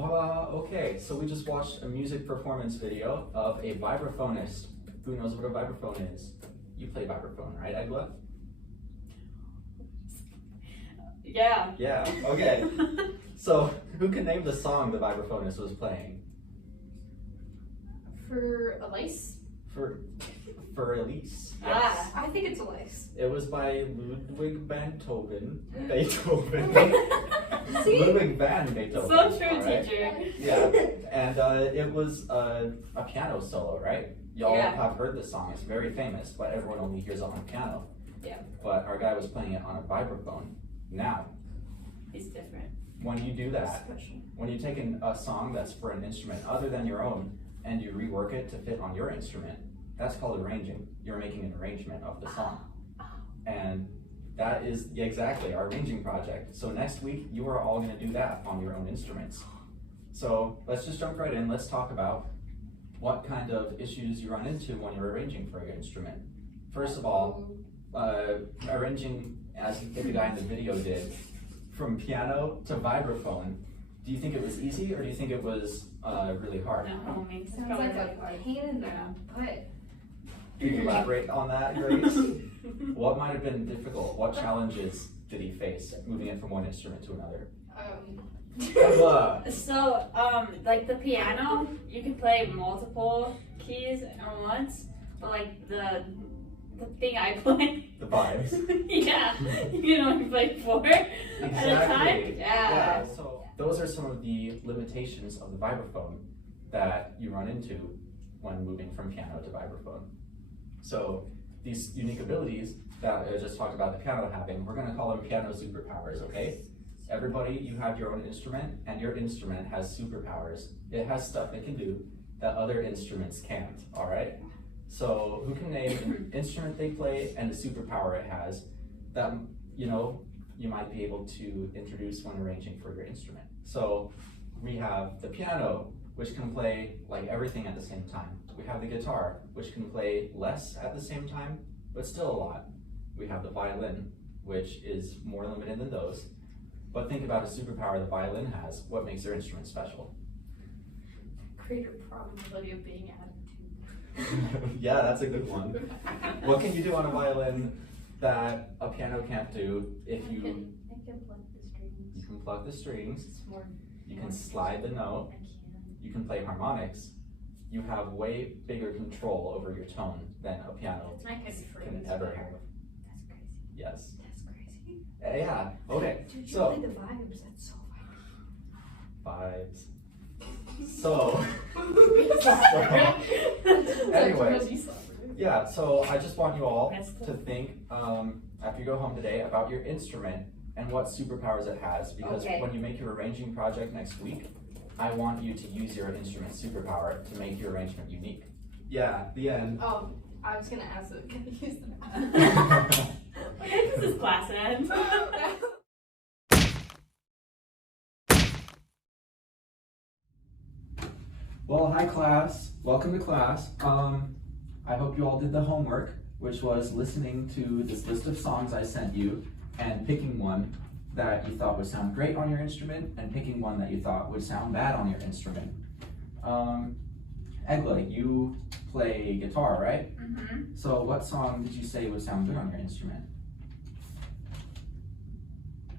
Okay, so we just watched a music performance video of a vibraphonist. Who knows what a vibraphone is? You play vibraphone, right, Egla? Yeah. Yeah, okay. So, who can name the song the vibraphonist was playing? For Elise? For Elise. Yes. Ah, I think it's Elise. It was by Ludwig van Beethoven. See? Ludwig van Beethoven. So true, right? teacher. Yeah, and it was a piano solo, right? Y'all have heard this song. It's very famous, but everyone only hears it on piano. Yeah. But our guy was playing it on a vibraphone. Now, It's different. when you do that, Special. when you take a song that's for an instrument other than your own and you rework it to fit on your instrument, that's called arranging. You're making an arrangement of the song. And that is exactly our arranging project. So next week, you are all going to do that on your own instruments. So let's just jump right in. Let's talk about what kind of issues you run into when you're arranging for your instrument. First of all, arranging, as the guy in the video did, from piano to vibraphone, do you think it was easy or do you think it was really hard? No, I mean, Sounds like a pain in the butt. Can you elaborate on that, Grace? What might have been difficult? What challenges did he face moving it from one instrument to another? So, like the piano, you can play multiple keys at once, but like the thing I play, The vibes. yeah, you can only play 4 at a time. Yeah. So those are some of the limitations of the vibraphone that you run into when moving from piano to vibraphone. So these unique abilities that I just talked about the piano having, we're going to call them piano superpowers, okay? Everybody, you have your own instrument, and your instrument has superpowers. It has stuff it can do that other instruments can't, all right? So who can name an instrument they play and the superpower it has that, you might be able to introduce when arranging for your instrument? So we have the piano, which can play like everything at the same time. We have the guitar, which can play less at the same time, but still a lot. We have the violin, which is more limited than those. But think about a superpower the violin has. What makes their instrument special? Greater probability of being added to. Yeah, that's a good one. What can you do on a violin that a piano can't do if I you... can pluck the strings. You can pluck the strings, It's more. you can slide the note, I can. you can play harmonics. You have way bigger control over your tone than a piano I can can ever have. That's crazy. Yes. That's crazy. Yeah, okay. Dude, you So, play the vibes. That's so vibes. So, fun. anyways, yeah, so I just want you all to think, after you go home today, about your instrument and what superpowers it has, because when you make your arranging project next week, I want you to use your instrument superpower to make your arrangement unique. Yeah, the end. I was gonna ask it. Can you use the Okay, this is class end. Well, hi class. Welcome to class. I hope you all did the homework, which was listening to this list of songs I sent you and picking one that you thought would sound great on your instrument and picking one that you thought would sound bad on your instrument. Egla, you play guitar, right? Mm-hmm. So what song did you say would sound good on your instrument?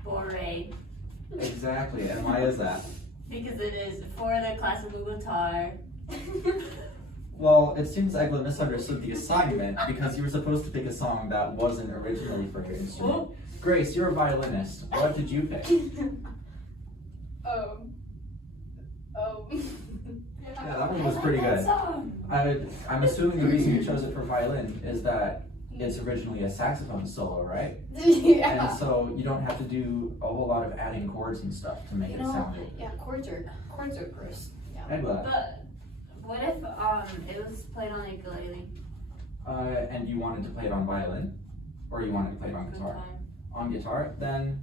Boring. Exactly, and why is that? Because it is for the classical guitar. Well, it seems Egla misunderstood the assignment because you were supposed to pick a song that wasn't originally for your instrument. Oh. Grace, you're a violinist. What did you pick? Yeah, that one was pretty good. I'm assuming the reason you chose it for violin is that it's originally a saxophone solo, right? Yeah. And so you don't have to do a whole lot of adding chords and stuff to make it sound good. Yeah, chords are gross. Yeah. Egla, But what if it was played on ukulele? and you wanted to play it on violin, or you wanted to play it on guitar? On guitar, then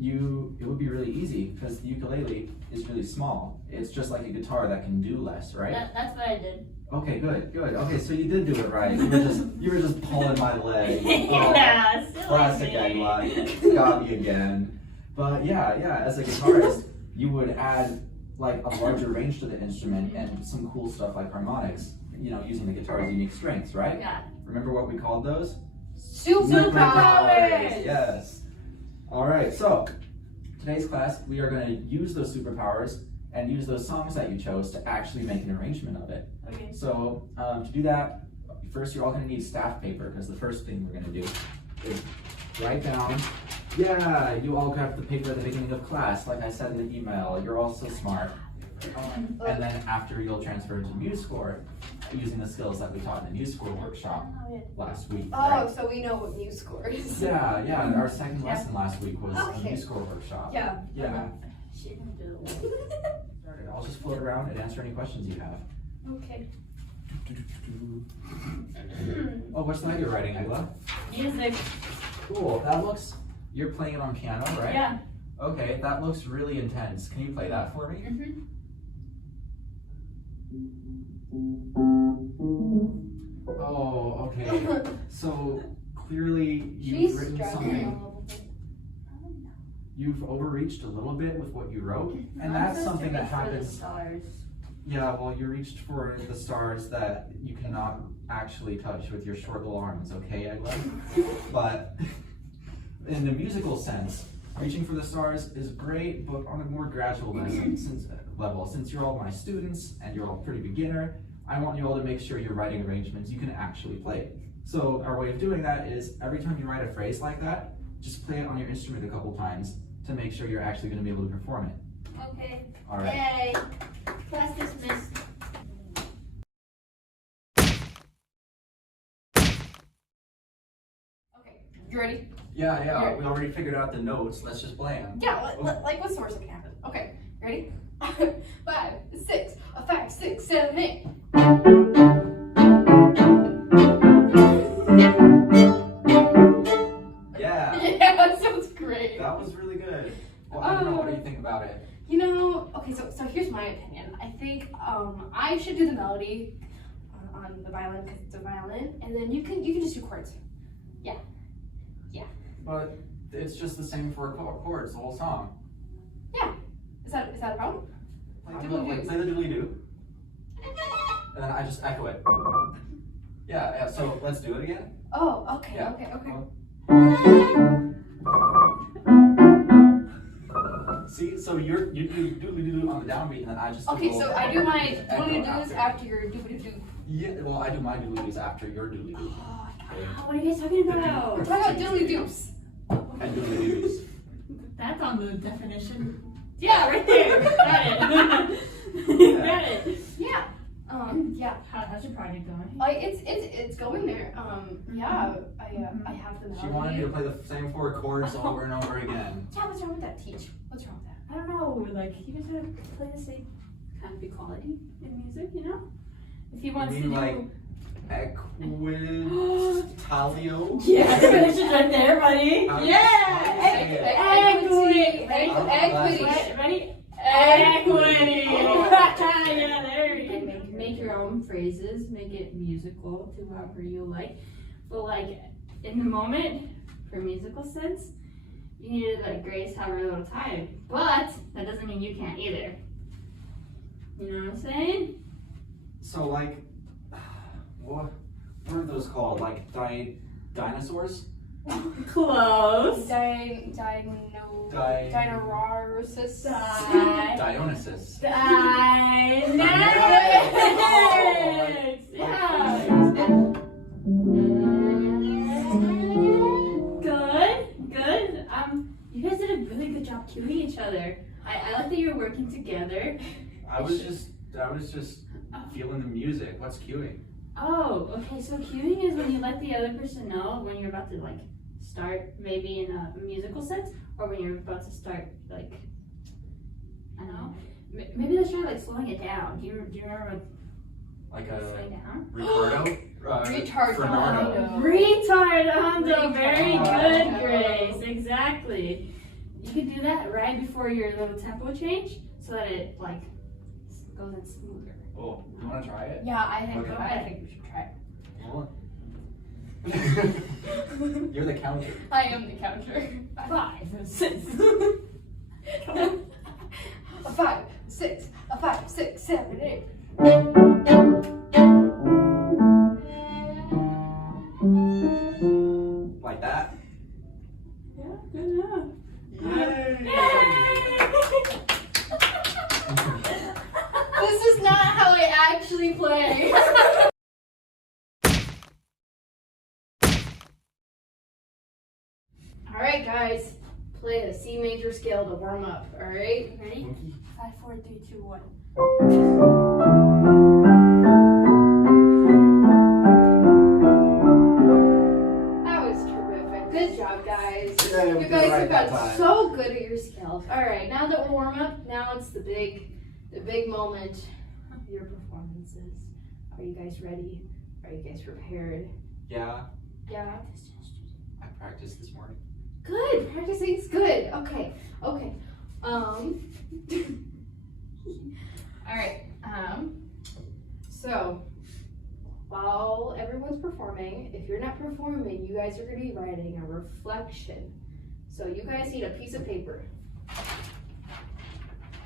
it would be really easy because the ukulele is really small. It's just like a guitar that can do less, right? That's what I did. Okay, good. Okay, so you did do it right. You were just pulling my leg. Yeah, silly Classic me. Egla. Got me again. But yeah, as a guitarist, you would add like a larger range to the instrument and some cool stuff like harmonics, you know, using the guitar's unique strengths, right? Yeah. Remember what we called those? Superpowers! Yes. All right, so today's class, we are going to use those superpowers and use those songs that you chose to actually make an arrangement of it. Okay. So to do that, first you're all going to need staff paper, because the first thing we're going to do is write down. Yeah, you all grabbed the paper at the beginning of class, like I said in the email. You're all so smart. And then after you'll transfer to MuseScore using the skills that we taught in the MuseScore workshop last week. Oh, right? so we know what MuseScore is. Yeah, our second lesson last week was a MuseScore workshop. Yeah. Yeah. I'll just float around and answer any questions you have. Okay. Oh, what's that you're writing, Egla? Music. Cool, that looks, you're playing it on piano, right? Yeah. Okay, that looks really intense. Can you play that for me? Mm-hmm. Oh, okay. So clearly She's you've written something, you've overreached a little bit with what you wrote, and that's something that happens. Yeah, well, you reached for the stars that you cannot actually touch with your short little arms, okay, Egla? But in the musical sense, reaching for the stars is great, but on a more gradual level. Since you're all my students and you're all pretty beginner, I want you all to make sure you're writing arrangements you can actually play. So our way of doing that is every time you write a phrase like that, just play it on your instrument a couple times to make sure you're actually going to be able to perform it. Okay. All right. Yay. Class dismissed. Okay, you ready? Yeah, we already figured out the notes. Let's just play them. Yeah, like what source can happen. Okay, ready? 5, 6, 5, 6, 7, 8. Yeah. Yeah, that sounds great. That was really good. Well, I don't know. What do you think about it? You know, okay, so here's my opinion. I think I should do the melody on the violin because it's a violin, and then you can just do chords. Yeah. But it's just the same for chords, the whole song. Yeah. Is that a problem? Play the doodly-doo. And then I just echo it. Yeah, so let's do it again. Oh, okay, Yeah. okay. See, so you do doodly-doo on the downbeat, and then I just Okay, so I do my echo doodly-doos after your doodly-doo. Yeah, well, I do my doodly-doos after your doodly-doo. Oh, What are you guys talking about? we're talking about doodly-doos. And doodly-doos. That's on the definition. Yeah, right there. Got it. Got it. Yeah. Yeah. How's your project going? It's going there. Yeah. I have the melody. She wanted me to play the same 4 chords over and over again. Yeah, what's wrong with that, Teach? What's wrong with that? I don't know. Like you guys gotta play the same kind of equality in music, you know? If he wants You to mean do. like Equitalio? Yeah, definition's right there, buddy. How do Yeah. you say Equity. Equity. Ready? Equity. Yeah, there you go. Make your own phrases, make it musical to however you like. But like in the moment, for musical sense, you need to let grace have her little time. But that doesn't mean you can't either. You know what I'm saying? So like, what are those called? Like dinosaurs? Close. Dionysus. Dionysus. Dynamics. Yeah. Good. You guys did a really good job cueing each other. I like that you're working together. I was just feeling the music. What's cueing? Oh, okay. So cueing is when you let the other person know when you're about to like start, maybe in a musical sense, or when you're about to start like, I don't know. Maybe let's try like slowing it down. Do you remember Like slowing down? Ricardo? Retardado. Retardando. Very good, Grace. Exactly. You can do that right before your little tempo change, so that it like goes in smoother. Oh, you want to try it? Yeah, I think Okay. I think we should try it. Well, you're the counter. I am the counter. 5, 6. 5, 6, Alright, guys. Play the C major scale to warm up. Alright? Ready? 5, 4, 3, 2, 1. That was terrific. Good job, guys. Yeah, we You did guys it right have that got time. so good at your scales. Alright, now that we're warm up, now it's the big moment of your performances. Are you guys ready? Are you guys prepared? Yeah, Yeah. I practiced this morning. Good. Practicing's good. Okay. Alright. So while everyone's performing, if you're not performing, you guys are gonna be writing a reflection. So you guys need a piece of paper.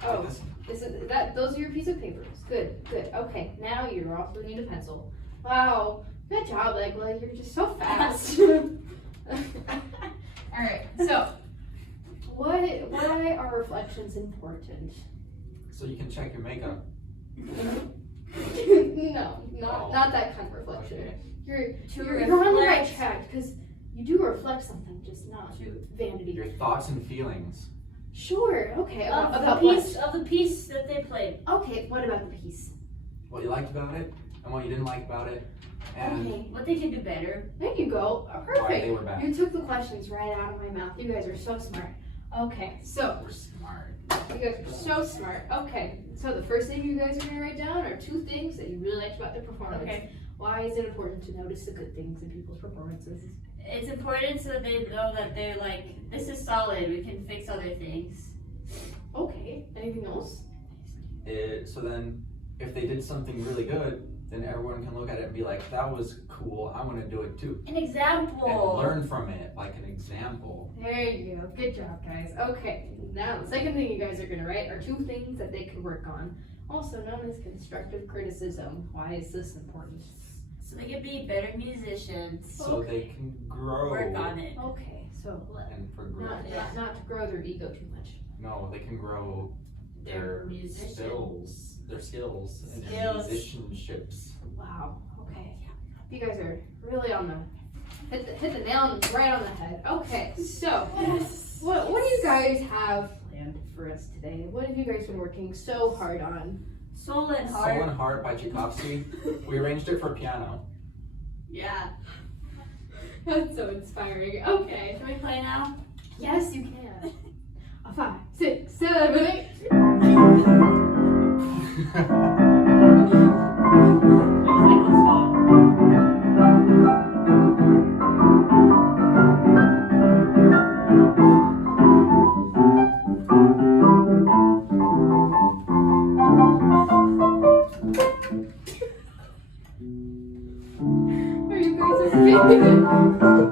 Oh, Like this? those are your piece of papers. Good. Okay, now you also need a pencil. Wow, good job, Egla. You're just so fast. Alright, so why are reflections important? So you can check your makeup. No, not that kind of reflection. Okay. You're on the right track because you do reflect something, just not vanity. Your thoughts and feelings. Sure, okay. Of About the piece that they played. what? Okay, what about the piece? What you liked about it, and what you didn't like about it, and Okay, What they can do better. there you go. why Perfect. they were bad. You took the questions right out of my mouth. You guys are so smart. Okay, so We're smart. you guys are so smart. Okay, so the first thing you guys are gonna write down are 2 things that you really liked about their performance. Okay. Why is it important to notice the good things in people's performances? It's important so they know that they're like, this is solid. We can fix other things. Okay, anything else? So then, if they did something really good, then everyone can look at it and be like, that was cool, I want to do it too. An And example. learn from it, like an example. There you go. Good job, guys. Okay, now the second thing you guys are going to write are 2 things that they can work on, also known as constructive criticism. Why is this important? So they can be better musicians. So they can grow Work on it. Okay, so and progress. not to grow their ego too much. No, they can grow They're their musicians. skills, and their Skills. musicianships. Wow. Okay. You guys are really on the hit the nail right on the head. Okay, so what do you guys have planned for us today? What have you guys been working so hard on? Soul and Soul heart. and Heart by Tchaikovsky. We arranged it for piano. Yeah. That's so inspiring. Okay. Can we play now? Yes, you can. 5, 6, 7, 8. Are you guys okay?